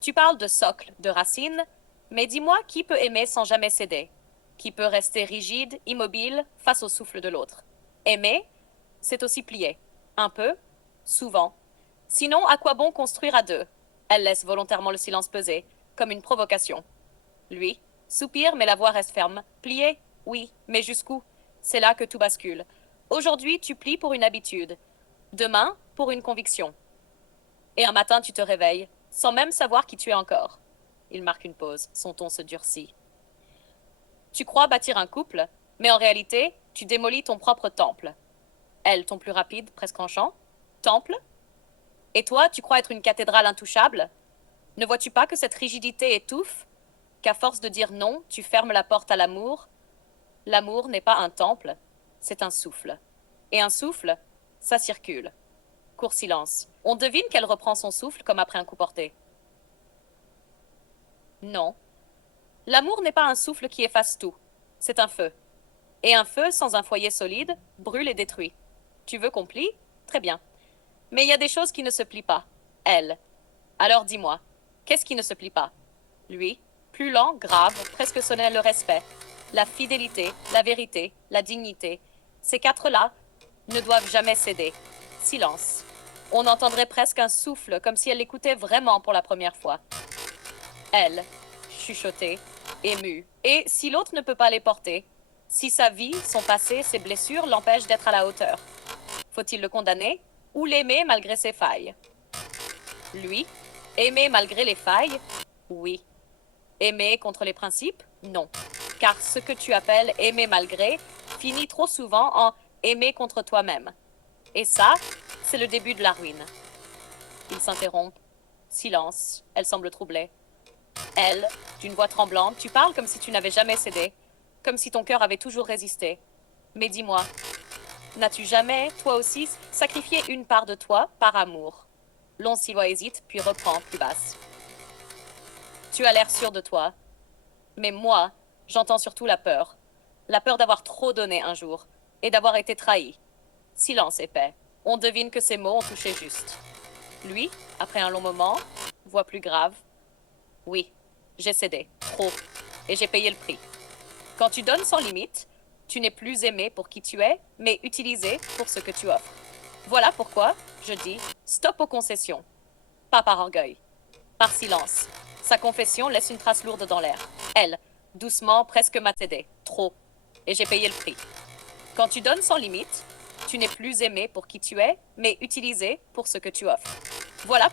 Tu parles de socle, de racine, mais dis-moi qui peut aimer sans jamais céder? Qui peut rester rigide, immobile, face au souffle de l'autre? Aimer, c'est aussi plier. Un peu, souvent. Sinon, à quoi bon construire à deux? Elle laisse volontairement le silence peser, comme une provocation. Lui, soupire, mais la voix reste ferme. Plier? Oui, mais jusqu'où? C'est là que tout bascule. Aujourd'hui, tu plies pour une habitude. Demain, pour une conviction. Et un matin, tu te réveilles, sans même savoir qui tu es encore. Il marque une pause, son ton se durcit. Tu crois bâtir un couple, mais en réalité, tu démolis ton propre temple. Elle, ton plus rapide, presque en chant. Temple? Et toi, tu crois être une cathédrale intouchable? Ne vois-tu pas que cette rigidité étouffe? Qu'à force de dire non, tu fermes la porte à l'amour? L'amour n'est pas un temple, c'est un souffle. Et un souffle, ça circule. Court silence. On devine qu'elle reprend son souffle comme après un coup porté. Non. L'amour n'est pas un souffle qui efface tout. C'est un feu. Et un feu sans un foyer solide brûle et détruit. Tu veux qu'on plie? Très bien. Mais il y a des choses qui ne se plient pas. Elle. Alors dis-moi, qu'est-ce qui ne se plie pas? Lui, plus lent, grave, presque sonnait le respect. La fidélité, la vérité, la dignité. Ces quatre-là ne doivent jamais céder. Silence. On entendrait presque un souffle, comme si elle l'écoutait vraiment pour la première fois. Elle, chuchotée, émue. Et si l'autre ne peut pas les porter, si sa vie, son passé, ses blessures l'empêchent d'être à la hauteur, faut-il le condamner ou l'aimer malgré ses failles? Lui, aimer malgré les failles? Oui. Aimer contre les principes? Non. Car ce que tu appelles aimer malgré finit trop souvent en aimer contre toi-même. Et ça, c'est le début de la ruine. Il s'interrompt. Silence. Elle semble troublée. Elle, d'une voix tremblante, tu parles comme si tu n'avais jamais cédé, comme si ton cœur avait toujours résisté. Mais dis-moi, n'as-tu jamais, toi aussi, sacrifié une part de toi par amour? Long silence hésite, puis reprend plus basse. Tu as l'air sûr de toi. Mais moi, j'entends surtout la peur. La peur d'avoir trop donné un jour, et d'avoir été trahi. Silence épais. On devine que ces mots ont touché juste. Lui, après un long moment, voix plus grave. Oui, j'ai cédé, trop, et j'ai payé le prix. Quand tu donnes sans limite, tu n'es plus aimé pour qui tu es, mais utilisé pour ce que tu offres. Voilà pourquoi, je dis, stop aux concessions. Pas par orgueil, par silence. Sa confession laisse une trace lourde dans l'air. Elle, doucement, presque m'a cédé, trop, et j'ai payé le prix. Quand tu donnes sans limite, tu n'es plus aimé pour qui tu es, mais utilisé pour ce que tu offres. Voilà